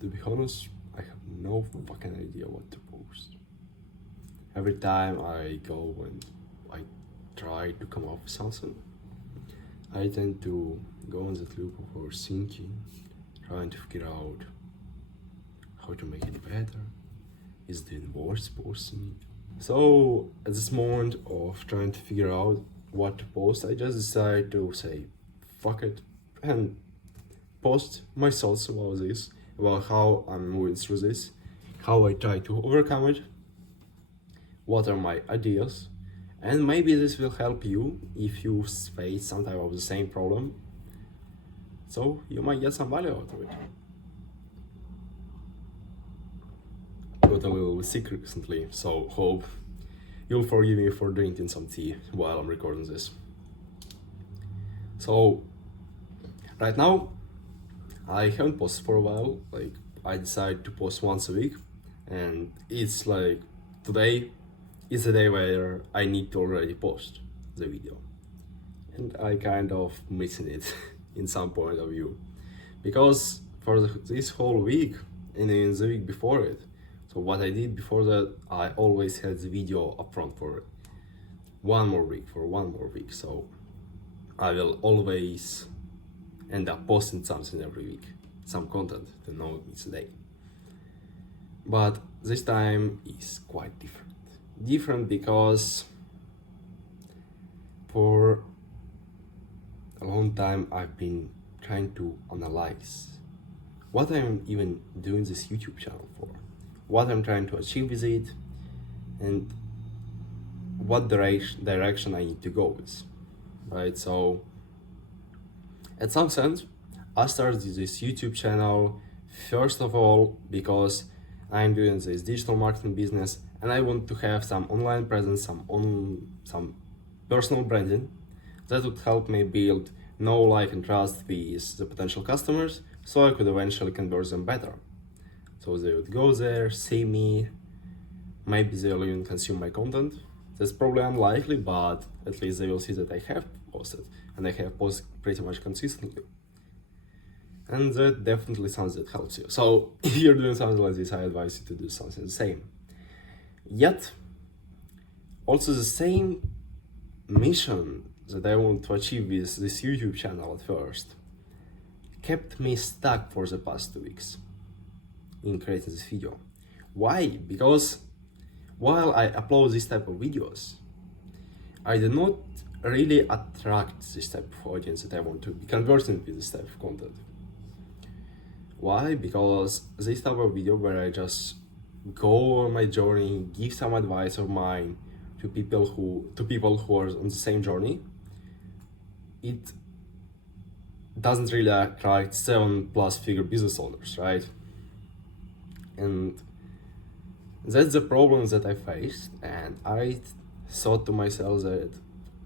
To be honest, I have no fucking idea what to post. Every time I go and I try to come up with something, I tend to go on that loop of overthinking, trying to figure out how to make it better. Is it worth posting? So at this moment of trying to figure out what to post, I just decided to say, fuck it, and post my thoughts about this, about how I'm moving through this, how I try to overcome it, what are my ideas, and maybe this will help you if you face some type of the same problem. So you might get some value out of it. Got a little sick recently, so hope you'll forgive me for drinking some tea while I'm recording this. So right now I haven't posted for a while. Like, I decided to post once a week, and it's like today is the day where I need to already post the video, and I kind of missing it in some point of view, because for this whole week and in the week before it, so what I did before that, I always had the video upfront for one more week, so I will always end up posting something every week, some content to know it's a day. But this time is quite different because for a long time I've been trying to analyze what I'm even doing this YouTube channel for, what I'm trying to achieve with it, and what direction I need to go with, right? So at some sense, I started this YouTube channel first of all because I'm doing this digital marketing business and I want to have some online presence, some personal branding that would help me build know, like, and trust with the potential customers, so I could eventually convert them better. So they would go there, see me, maybe they'll even consume my content. That's probably unlikely, but at least they will see that I have posted, and I have posted pretty much consistently. And that definitely something that helps you. So if you're doing something like this, I advise you to do something the same. Yet, also the same mission that I want to achieve with this YouTube channel at first kept me stuck for the past 2 weeks in creating this video. Why? Because while I upload this type of videos, I do not really attract this type of audience that I want to be conversing with this type of content. Why? Because this type of video where I just go on my journey, give some advice of mine to people who are on the same journey, it doesn't really attract 7+ figure business owners, right? And that's the problem that I faced, and I thought to myself that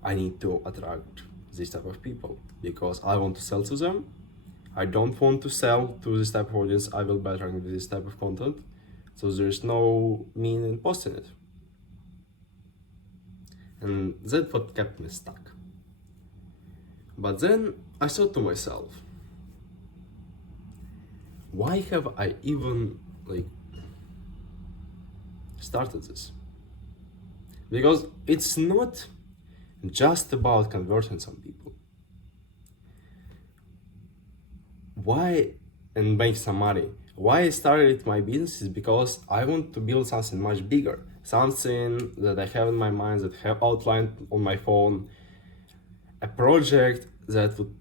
I need to attract this type of people because I want to sell to them. I don't want to sell to this type of audience. I will be attracting this type of content, so there's no meaning in posting it. And that's what kept me stuck. But then I thought to myself, why have I even started this? Because it's not just about converting some people. Why and make some money? Why I started my business is because I want to build something much bigger, something that I have in my mind, that I have outlined on my phone, a project that would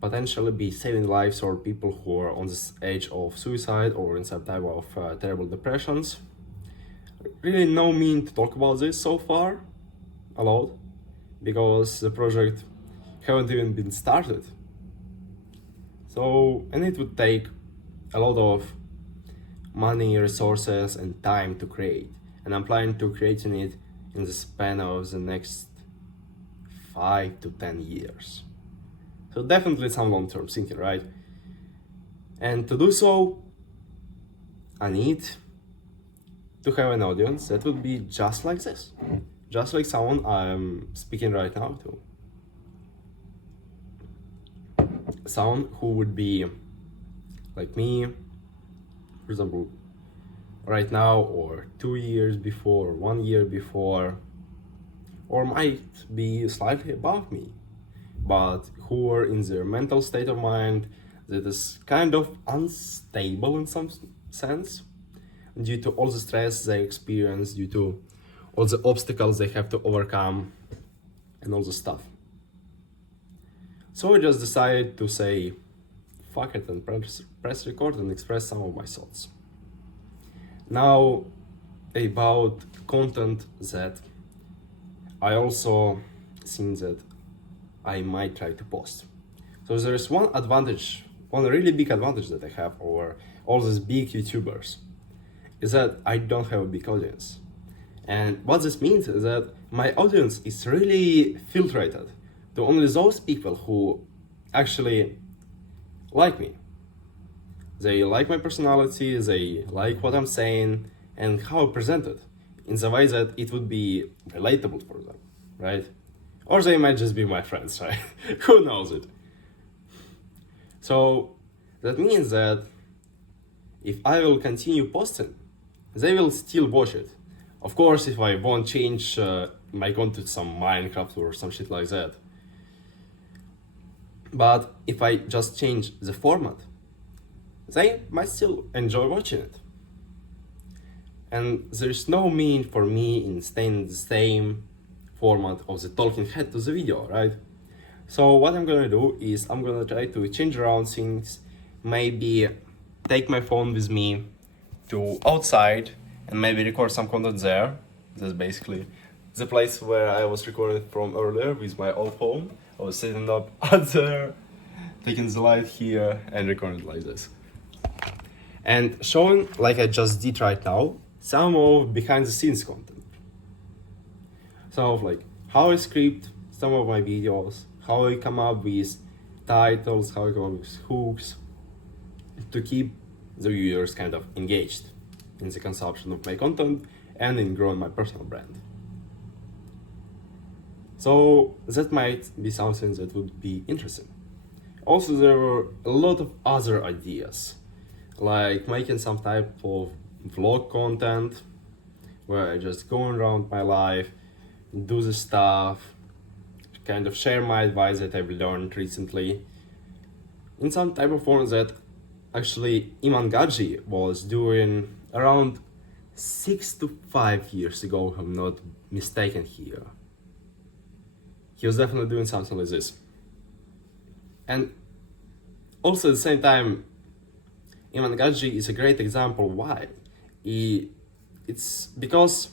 potentially be saving lives for people who are on this edge of suicide or in some type of terrible depressions. Really no meaning to talk about this so far a lot, because the project haven't even been started. So, and it would take a lot of money, resources, and time to create. And I'm planning to creating it in the span of the next 5 to 10 years. So definitely some long-term thinking, right? And to do so, I need to have an audience that would be just like this, just like someone I'm speaking right now to. Someone who would be like me, for example, right now, or 2 years before, or 1 year before, or might be slightly above me, but who are in their mental state of mind that is kind of unstable in some sense due to all the stress they experience, due to all the obstacles they have to overcome, and all the stuff. So I just decided to say fuck it and press record and express some of my thoughts. Now, about content that I also think that I might try to post. So there is one really big advantage that I have over all these big YouTubers, is that I don't have a big audience. And what this means is that my audience is really filtered to only those people who actually like me. They like my personality, they like what I'm saying and how I present it in the way that it would be relatable for them, right? Or they might just be my friends, right? Who knows it? So that means that if I will continue posting, they will still watch it. Of course, if I won't change my content to some Minecraft or some shit like that. But if I just change the format, they might still enjoy watching it. And there's no meaning for me in staying in the same format of the talking head to the video, right? So what I'm gonna do is I'm gonna try to change around things, maybe take my phone with me to outside and maybe record some content there. That's basically the place where I was recording from earlier with my old phone. I was sitting up out there, taking the light here and recording like this. And showing, like I just did right now, some of behind the scenes content. Some of like how I script some of my videos, how I come up with titles, how I come up with hooks, to keep the viewers kind of engaged in the consumption of my content and in growing my personal brand. So that might be something that would be interesting. Also, there were a lot of other ideas, like making some type of vlog content where I just go around my life, do the stuff, kind of share my advice that I've learned recently in some type of form that actually Iman Gadji was doing around 6 to 5 years ago, if I'm not mistaken here. He was definitely doing something like this. And also at the same time, Iman Gadji is a great example why. It's because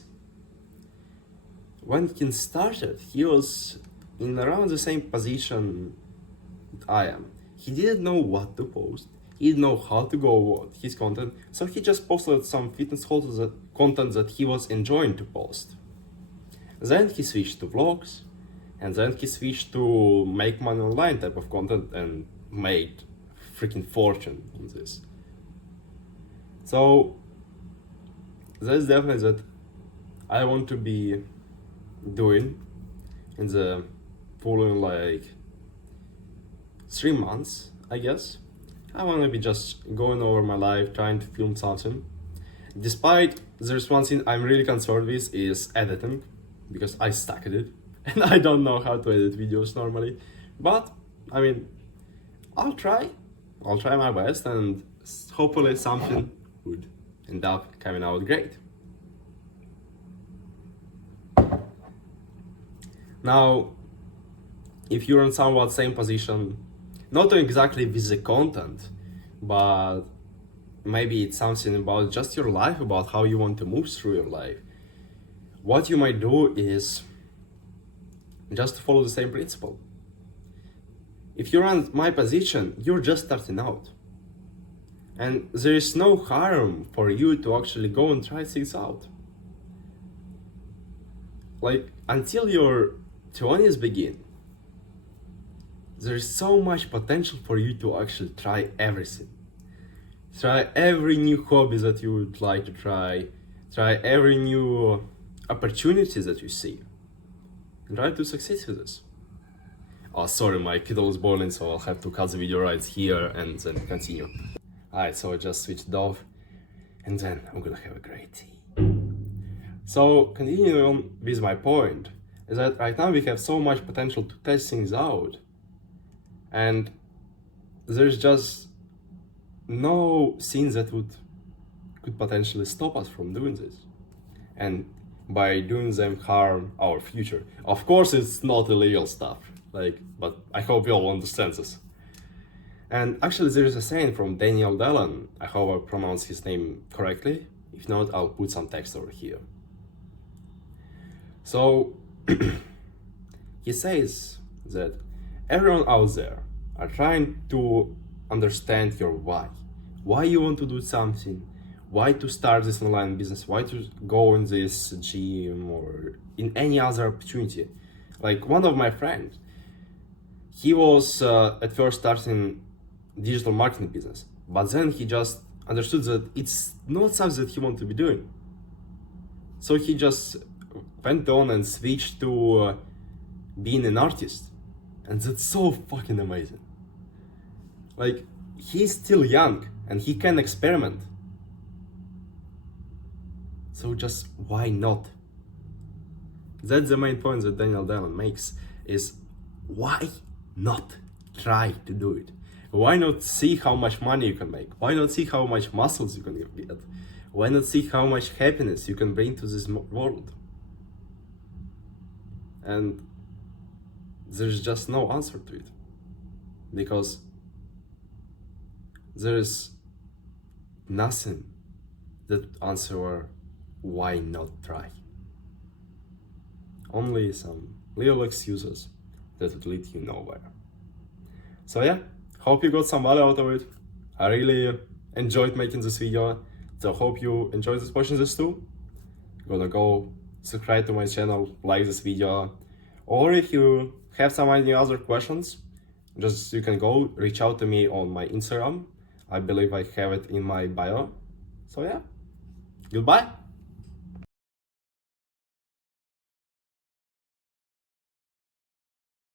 when he started, he was in around the same position that I am. He didn't know what to post. He didn't know how to go with his content, so he just posted some fitness content that he was enjoying to post. Then he switched to vlogs, and then he switched to make money online type of content and made freaking fortune on this. So that's definitely that I want to be doing in the following like 3 months, I guess. I want to be just going over my life, trying to film something. Despite there's one thing I'm really concerned with is editing, because I suck at it and I don't know how to edit videos normally. But I mean, I'll try my best, and hopefully something would end up coming out great. Now, if you're in somewhat same position, not exactly with the content, but maybe it's something about just your life, about how you want to move through your life, what you might do is just follow the same principle. If you're in my position, you're just starting out. And there is no harm for you to actually go and try things out. Like, until your 20s begin, there's so much potential for you to actually try everything. Try every new hobby that you would like to try every new opportunity that you see, and try to succeed with this. Oh, sorry, my kettle is boiling, so I'll have to cut the video right here and then continue. Alright, so I just switched it off. and then I'm gonna have a great tea. So continuing on with my point is that right now we have so much potential to test things out, and there's just no thing that could potentially stop us from doing this, and by doing them harm our future. Of course, it's not illegal stuff, but I hope you all understand this. And actually, there is a saying from Daniel Dallin. I hope I pronounce his name correctly. If not, I'll put some text over here. So he says that everyone out there are trying to understand your why you want to do something, why to start this online business, why to go in this gym or in any other opportunity. Like one of my friends, he was at first starting digital marketing business, but then he just understood that it's not something that he wanted to be doing. So he just went on and switched to being an artist, and that's so fucking amazing. Like, he's still young and he can experiment. So just why not? That's the main point that Daniel Dallin makes, is why not try to do it? Why not see how much money you can make? Why not see how much muscles you can get? Why not see how much happiness you can bring to this world? And there's just no answer to it, because there is nothing that answer why not try. Only some little excuses that would lead you nowhere. So yeah, hope you got some value out of it. I really enjoyed making this video, so hope you enjoyed watching this too. Gonna go subscribe to my channel, like this video, or if you have some any other questions, just you can go reach out to me on my Instagram. I believe I have it in my bio. So yeah, goodbye.